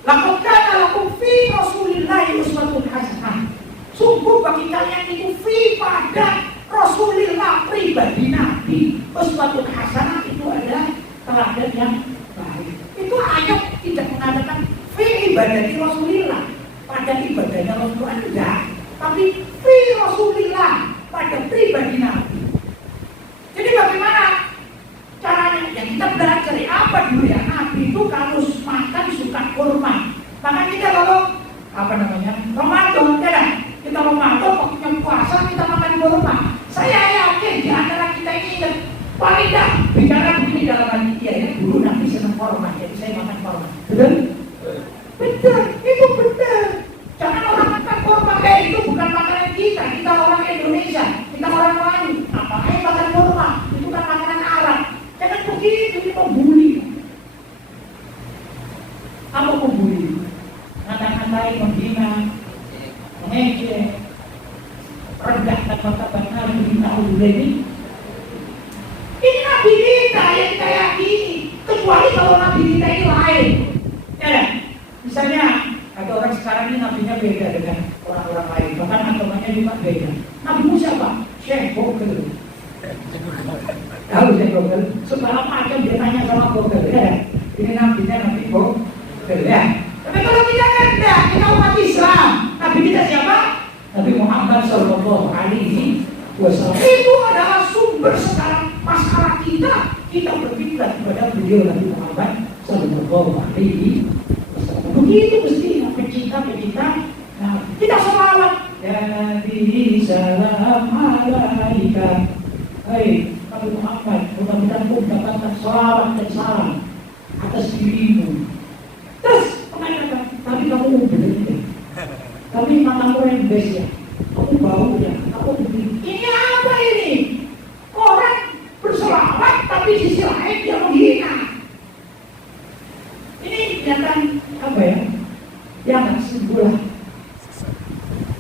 Lakukan lakum fi Rasulillahi uswatun hasanah. Sungguh bagi kalian itu fi pada Rasulillah pribadi Nabi uswatun hasanah itu ada teladan yang baik. Itu ayat tidak mengatakan fi ibadati Rasulillah pada ibadahnya Rasulullah enggak, tapi fi Rasulillah pada pribadi Nabi. Jadi bagaimana caranya? Ya kita belajar apa dulu ya? Nabi itu kalau makan suka kurma. Maka kita kalau Ramadan, ya kan? Kita Ramadan waktunya puasa kita makan kurma. Saya yakin di antara kita ini paling tidak bicara begini dalam hati dia ya, dulu Nabi senang kurma, jadi saya makan kurma. Betul? Betul, itu betul. Jangan orang makan kurma kayak itu bukan makanan kita. Kita orang Indonesia, kita orang Melayu. Apakah makan kurma? Itu kan makanan Arab. Jangan begitu, ini membuli. Apa membuli? Ngata-ngatain, menghina, mengejek, rendahkan martabat Nabi di tahun ini. Ini Nabi kita yang kayak gini. Kecuali kalau Nabi kita ini lain. Ya, misalnya ada orang sekarang ini nabinya beda dengan orang-orang lain. Bahkan agamanya juga beda. Nabi Musa apa? Syekh Bogel. Tahu Syekh Bogel? Segala macam dia tanya sama Bogel ya. Ini nabinya Nabi Bogel ya. Tapi kalau kita kan enggak, kita umat Islam. Nabi kita siapa? Nabi Muhammad Sallallahu Alaihi Wasallam. Itu adalah sumber sekarang masalah kita. Kita berpikir kepada beliau Nabi Muhammad Sallallahu Alaihi Wasallam. Begitu mestinya pecinta. Nah, kita selawat. Ya Nabi salam alaika. Hai Nabi Muhammad, mudah-mudahan kau mendapatkan selawat dan salam atas dirimu. Terus mengatakan, tapi kamu benar. Tapi matamu rembes ya. Kamu bau ya. Kamu begini. Ini apa ini? Orang berselawat tapi di sisi lain dia menghina. Ini kelihatan apa ya? Yang sebuah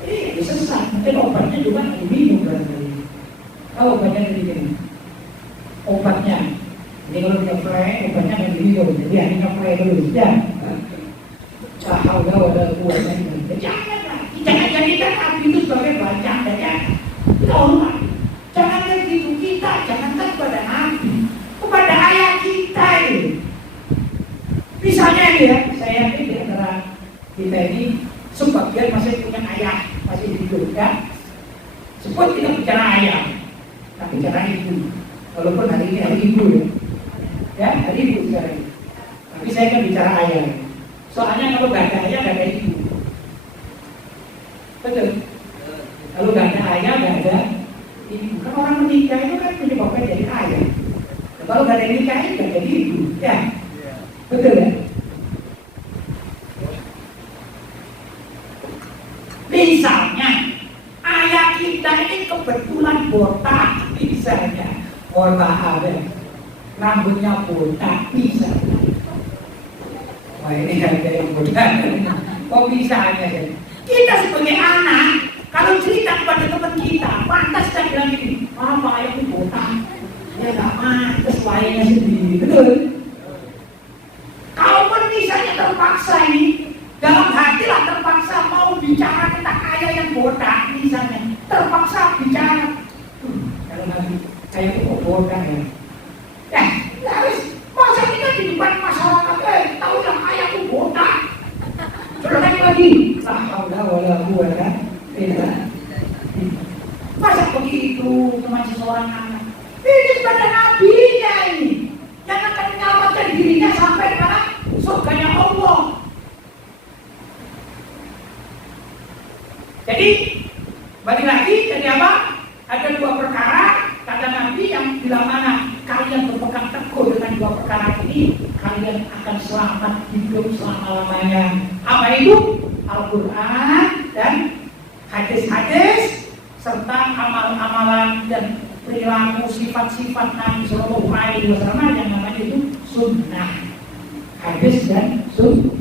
ini sesat. Mungkin obatnya juga diminum barangkali. Kalau obatnya begini, obatnya ini kalau punya fly, obatnya yang diminum. Jadi hanya fly dulu ya. Cahaya ada kuatnya. Jangan jadikan Nabi itu sebagai bacaan ya. Kita hormat. Jangan begitu kita, jangankan kepada Nabi, kepada ayah kita itu. ya, saya yakin di antara kita ini sebagian masih punya ayah, masih hidup ya. Sebut kita bicara ayah, tapi bicara ibu. Walaupun hari ini hari ibu ya, ya hari ibu bicara ibu. Tapi saya kan bicara ayah. Soalnya kalau nggak ada ayah, nggak ada ibu. Betul. Kalau nggak ada ayah, nggak ada ibu. Kan orang menikah itu kan menyebabkan jadi ayah. Kalau nggak ada yang nikah, nggak jadi ibu. Ya, betul ya. Misalnya ayah kita ini kebetulan botak, misalnya, mohon maaf ya, rambutnya botak, misalnya. Wah ini ada yang botak, kok misalnya ya? Kita sebagai anak, kalau cerita kepada teman kita, pantas kita bilang gini, apa ayahku botak? Ya nggak pantas wayangnya sendiri, betul? Kalaupun misalnya terpaksa ini, dalam hati lah terpaksa mau bicara tentang ayah yang botak misalnya, terpaksa bicara dalam hati ayah itu kok botak ya, harus masa kita di depan masyarakat tahu yang ayah itu botak terus lagi la wala quwata illa billah. Masa begitu teman seseorang anak ini pada nabinya ini yang akan menyelamatkan dirinya sampai ke surganya Allah. Jadi balik lagi, jadi apa? Ada dua perkara kata Nabi yang bila mana kalian berpegang teguh dengan dua perkara ini, kalian akan selamat hidup selama-lamanya. Apa itu? Al-Quran dan hadis-hadis serta amal-amalan dan perilaku sifat-sifat Nabi Sallallahu Alaihi Wasallam yang namanya itu sunnah. Hadis dan sunnah.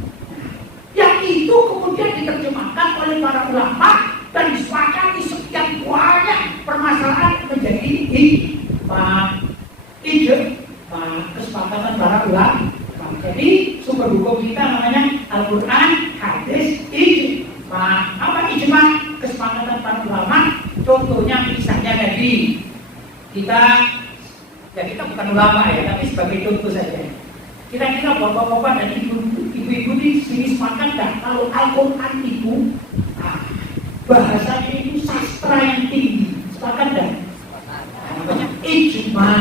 Yang itu kemudian diterjemahkan oleh para ulama dan disepakati sekian banyak permasalahan menjadi kesepakatan para ulama. Jadi sumber hukum kita namanya Al-Quran, hadis, ijma. Apa ijma? Kesepakatan para ulama. Contohnya misalnya tadi kita bukan ulama ya, tapi sebagai contoh saja. Kira-kira bapak-bapak dan ibu-ibu di sini sepakat nggak kalau Al-Quran itu bahasanya itu sastra yang tinggi? Sepakat nggak? Namanya ijma.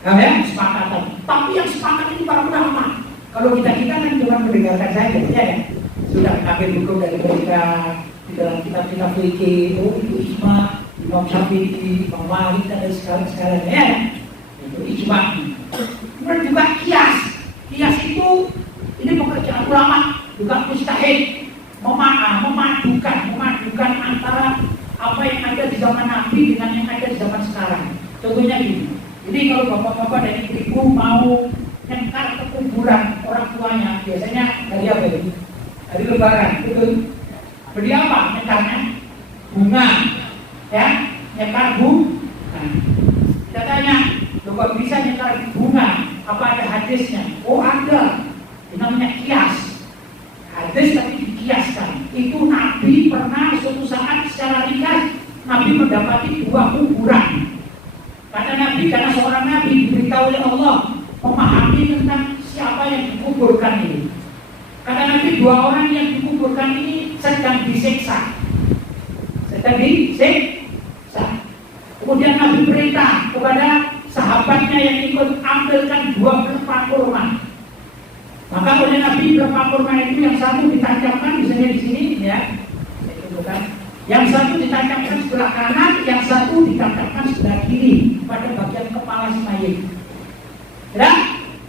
Ya, kesepakatan. Tapi yang sepakat itu para ulama. Kalau kita kan cuma mendengarkan saja, ya. Sudah ambil hukum dari mereka di dalam kitab-kitab fikih, oh itu ijma, Imam Syafi'i, Imam Malik dan sekarang ya. Itu ijma. Kemudian juga kias. Kias itu ini pekerjaan ulama, juga mustahil memadukan antara apa yang ada di zaman Nabi dengan yang ada di zaman sekarang. Contohnya ini. Jadi kalau bapak-bapak dan ibu-ibu mau nyengkar ke kuburan orang tuanya, biasanya dari apa ini? Dari lebaran, betul? Beli apa nyengkarnya? Bunga, ya? Nyengkar bunga. Kita tanya, kok bisa nyengkar bunga? Apa ada hadisnya? Oh ada. Ini namanya kias. Hadis tapi dikiaskan. Itu Nabi pernah suatu saat secara ringkas Nabi mendapati dua kuburan. Kata Nabi, karena seorang Nabi diberitahu oleh Allah memahami tentang siapa yang dikuburkan ini. Kata Nabi, dua orang yang dikuburkan ini sedang disiksa. Kemudian Nabi perintah kepada sahabatnya yang ikut ambilkan dua pelepah kurma. Maka oleh Nabi pelepah kurma itu yang satu ditancapkan, misalnya di sini, ya, saya tunjukkan. Yang satu ditancapkan sebelah kanan, yang satu ditancapkan sebelah kiri pada bagian kepala si mayit. Ya,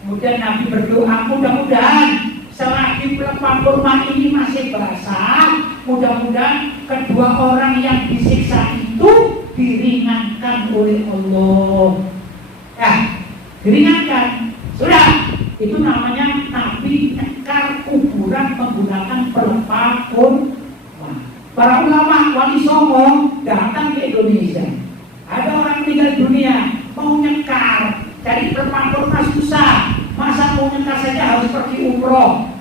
kemudian Nabi berdoa, mudah-mudahan selagi pelepah kurma ini masih basah, mudah-mudahan kedua orang yang disiksa itu diringankan oleh Allah. Ya, diringankan. Sudah, itu namanya Nabi nyekar kuburan menggunakan pelepah kurma. Para ulama Wali Songo datang ke Indonesia. Ada orang meninggal dunia mau nyekar, jadi pelepah kurma susah. Masa mau nyekar saja harus pergi umroh.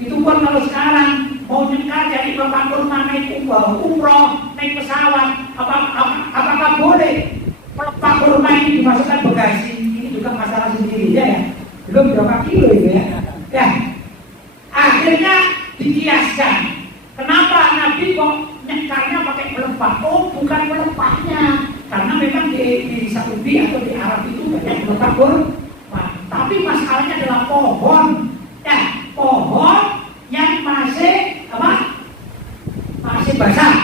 Itu pun kalau sekarang mau nyekar jadi pelepah kurma naik umroh, naik pesawat, apakah boleh pelepah kurma ini dimasukkan bagasi? Ini juga masalah sendiri ya. Belum berapa kilo itu ya. Ya, akhirnya dikiaskan. Kenapa Nabi kok nyekarnya pakai pelepah? Oh, bukan pelepahnya, karena memang di Saudi atau di Arab itu banyak pelepah kurma. Tapi masalahnya adalah pohon. Ya, pohon yang masih apa? Masih basah.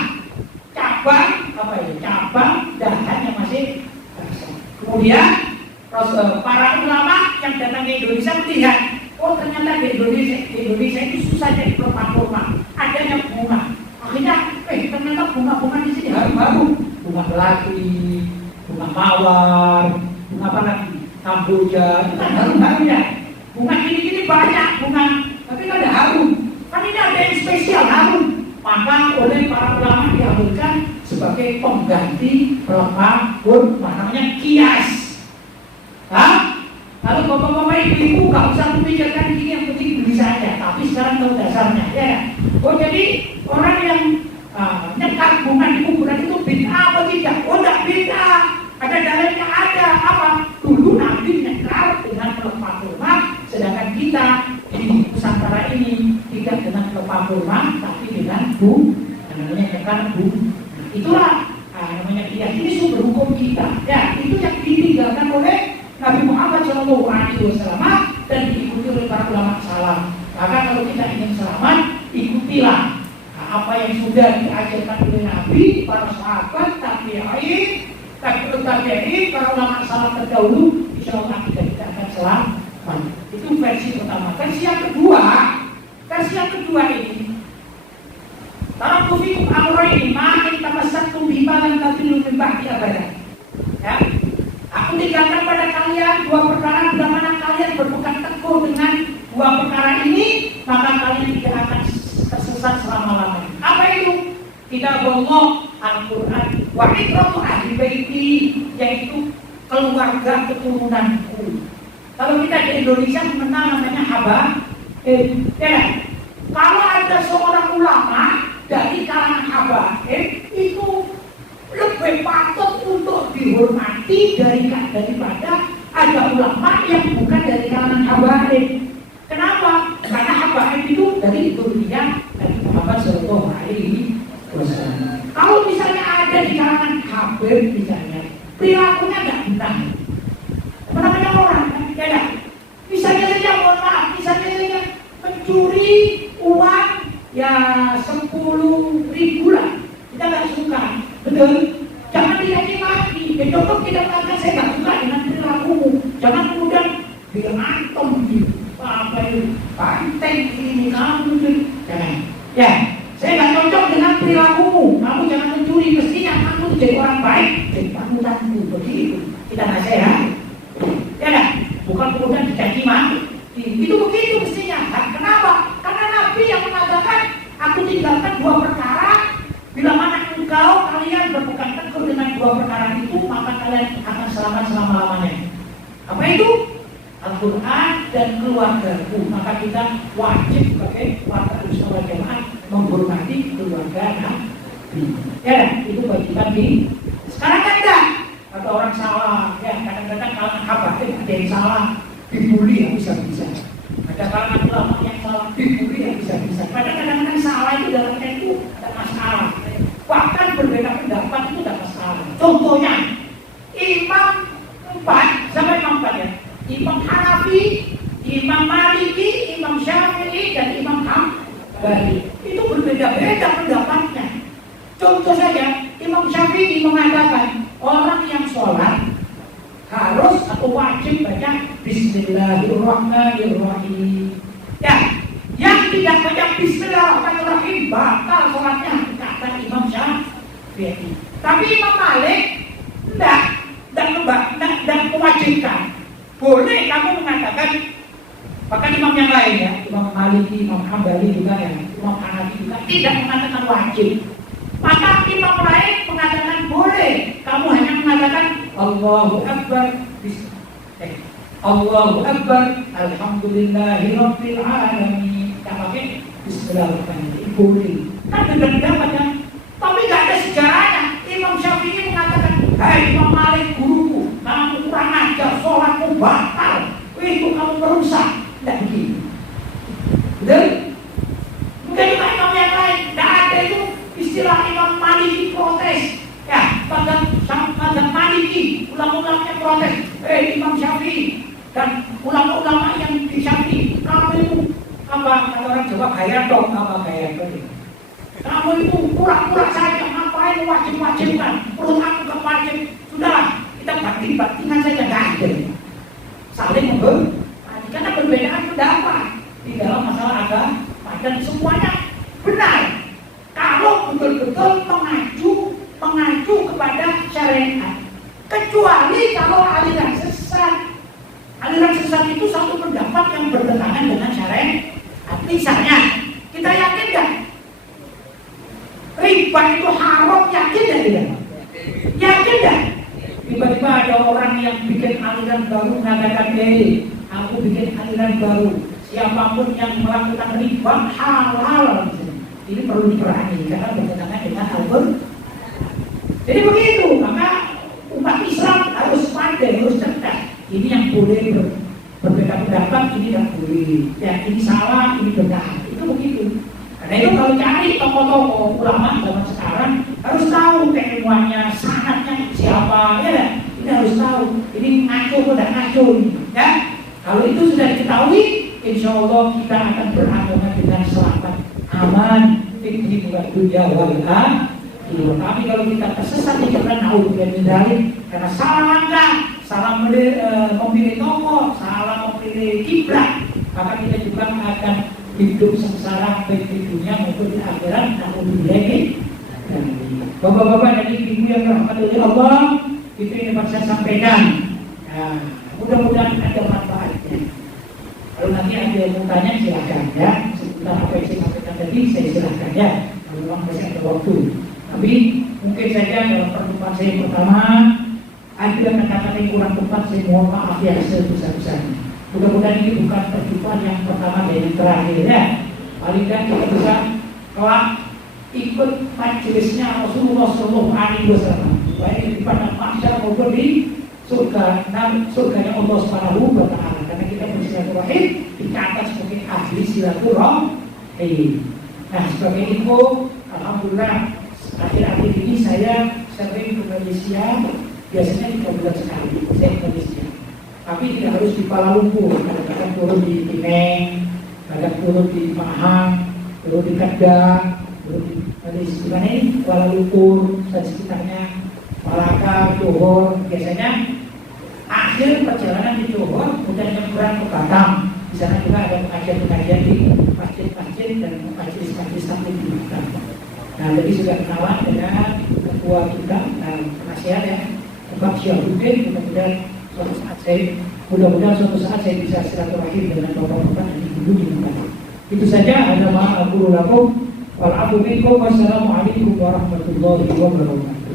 Cabang apa ya? Cabang dahannya masih basah. Kemudian para ulama yang datang ke Indonesia melihat, oh ternyata di Indonesia itu susah jadi pelepah kurma. Adanya bunga. Akhirnya, ternyata bunga-bunga di sini harum-harum. Bunga melati, bunga mawar, bunga apa lagi? Kamboja, itu kan harum-harum ya. Bunga gini-gini banyak bunga, tapi kan ada harum. Kan ini ada yang spesial harum. Maka oleh para ulama diambilkan sebagai pengganti pelepah kurma, namanya kias. Hah? Lalu bapak-bapak ibu-ibu gak usah memikirkan gini, yang penting beli saja. Tapi sekarang tahu dasarnya, ya. Oh jadi orang yang nyekar bunga di kuburan itu bid'ah atau tidak? Oh tidak bid'ah. Ada dalilnya, ada apa? Dulu Nabi nyekar dengan pelepah kurma, sedangkan kita di Nusantara ini tidak dengan pelepah kurma, tapi dengan namanya nyekar bunga. Itulah namanya kias. Ini sumber hukum kita. Ya, itu yang ditinggalkan oleh Nabi Muhammad SAW dan diikuti oleh para ulama salaf. Maka kalau kita ingin selamat, ikutilah apa yang sudah diajarkan oleh Nabi, para sahabat, tabi'in, para ulama salaf terdahulu. Insya Allah kita akan selamat. Itu versi pertama. Versi yang kedua ini, Taraktu fikum amrayn ma in tamassaktum bima lan tadillu min ba'di abadan. Ya. Aku tinggalkan pada kalian dua perkara, bila mana kalian berpegang teguh dengan dua perkara ini, maka kalian tidak akan tersesat selama-lamanya. Apa itu? Kitab Allah, Al-Quran, wa ikratu ahli baiti, yaitu keluarga keturunanku. Kalau kita di Indonesia mengenal namanya ya. Kalau ada seorang ulama dari kalangan habaib, itu lebih patut untuk dihormati daripada ada ulama yang bukan dari kalangan habaib. Kenapa? Karena habaib itu dari dia dari Muhammad Sallallahu Alaihi Wasallam. Kalau misalnya ada di kalangan habib misalnya, perilakunya nggak benar. Apa namanya orang? Ya, misalnya saja mohon maaf, misalnya saja mencuri uang ya 10.000 lah, kita nggak suka. Betul? Jangan diyaki lagi. Contoh kita katakan saya nggak suka dengan perilakumu. Jangan kemudian bilang antum gitu. Apa itu? Banteng ini kamu gitu. Jangan. Ya, saya nggak cocok dengan perilakumu. Kamu jangan mencuri. Mestinya kamu jadi orang baik. Jadi panutanku begitu. Kita nasihat. Ya kan? Bukan kemudian dicaci maki. Itu begitu mestinya. Kenapa? Karena Nabi yang mengatakan, aku tinggalkan dua perkara. Bila mana kalian berpegang teguh dengan dua perkara itu, maka kalian akan selamat selama-lamanya. Apa itu? Al-Quran dan keluargaku. Maka kita wajib sebagai warga Ahlussunnah wal Jamaah menghormati keluarga Nabi. Ya, itu kewajiban di. Sekarang kan enggak. Atau orang salah, ya kadang-kadang kalangan habaib ada yang salah, dibully yang bisa-bisa. Ada kalangan ulama yang salah, dibully yang bisa-bisa. Padahal kadang-kadang salah itu dalam itu ada masalah. Bahkan berbeda pendapat itu tidak masalah. Contohnya, Imam 4 sampai Imam 4 ya. Imam Hanafi, Imam Maliki, Imam Syafi'i, dan Imam Hambali. Itu berbeda-beda pendapatnya. Contoh saja, Imam Syafi'i mengatakan orang yang sholat harus atau wajib baca Bismillahirrahmanirrahim. Ya, yang tidak baca Bismillahirrahmanirrahim batal sholatnya, kata Imam Syafi'i. Tapi Imam Malik tidak mewajibkan. Boleh kamu mengatakan, bahkan imam yang lain ya, Imam Maliki, Imam Hambali juga ya, Imam Hanafi juga tidak mengatakan wajib. Maka imam lain mengatakan boleh. Kamu hanya mengatakan Allahu Akbar, Allahu Akbar, Alhamdulillahirabbil alamin. Tak pakai Bismillahirrahmanirrahim. Boleh. Kan beda-beda kan? Tapi tidak ada sejarahnya. Imam Syafi'i mengatakan, hai Imam Malik guruku, kamu kurang ajar, sholatmu batal, itu kamu merusak. Tidak begitu. ulama-ulama yang di Syafi'i, kamu itu apa kata orang Jawa gaya dong, apa gaya dong. Kamu itu pura-pura saja, ngapain wajib-wajibkan, perut aku kewajib, sudahlah kita bakti-baktikan saja, nggak ada. Saling karena perbedaan pendapat di dalam masalah agama dan semuanya benar kalau betul-betul mengacu kepada syariat, kecuali kalau aliran sesat itu satu pendapat yang bertentangan dengan syariat. Misalnya kita yakin kan riba itu haram, yakin ya tidak? Yakin kan? Tiba-tiba ada orang yang bikin aliran baru mengatakan, aku bikin aliran baru, siapapun yang melakukan riba halal. Ini perlu diperangi karena bertentangan dengan Al-Quran. Jadi begitu, maka umat Islam harus pandai, harus cerdas. Ini yang boleh berbeda pendapat, ini yang boleh. Ya ini salah, ini benar. Itu begitu. Karena itu kalau cari tokoh-tokoh ulama zaman sekarang harus tahu keilmuannya, sanadnya siapa, ya. Ini harus tahu. Ini ngaco atau tidak ngaco, ya. Kalau itu sudah diketahui, insya Allah kita akan beragama dengan selamat, aman, tinggi buat dunia wal akhirah. Tapi kalau kita tersesat di jalan naudzubillah min dzalik, karena salah langkah, salah memilih tokoh, salah memilih kiblat, maka kita juga akan hidup sengsara baik di dunia maupun di akhirat. Naudzubillah min dzalik. Bapak-bapak dan ibu yang dirahmati oleh Allah, itu yang dapat saya sampaikan. Nah, mudah-mudahan ada manfaatnya. Kalau nanti ada yang mau tanya silahkan ya. Sebentar apa yang saya sampaikan tadi saya silahkan ya. Kalau memang masih ada waktu. Tapi mungkin saja dalam pertemuan saya pertama ada kata-kata yang kurang tepat, saya mohon maaf ya sebesar-besarnya. Mudah-mudahan ini bukan pertemuan yang pertama dan yang terakhir ya. Paling tidak kita bisa kelak ikut majelisnya Rasulullah SAW, baik di padang mahsyar maupun di surganya Allah Subhanahu wa Ta'ala. Karena kita bersilaturahim dikatakan sebagai ahli silaturahim. Nah, sebagai info, alhamdulillah akhir-akhir ini saya sering ke Malaysia, biasanya 3 bulan sekali saya ke Malaysia. Tapi tidak harus di Kuala Lumpur, kadang-kadang turun di Penang, kadang turun di Pahang, turun di Kedah, turun di Malaysia, Kuala Lumpur dan sekitarnya, Malaka, Johor. Biasanya akhir perjalanan di Johor, kemudian nyebrang ke Batam. Di sana juga ada pengajian-pengajian di masjid-masjid dan majelis-majelis taklim di Batam. Nah, jadi sudah kenalan dengan ketua kita, penasihat ya, Bapak Syahuddin. Mudah-mudahan suatu saat saya bisa silaturahim dengan bapak-bapak dan ibu di tempat. Itu saja. Ada ma'akulu lakum wal afu minkum. Wassalamualaikum warahmatullahi wabarakatuh.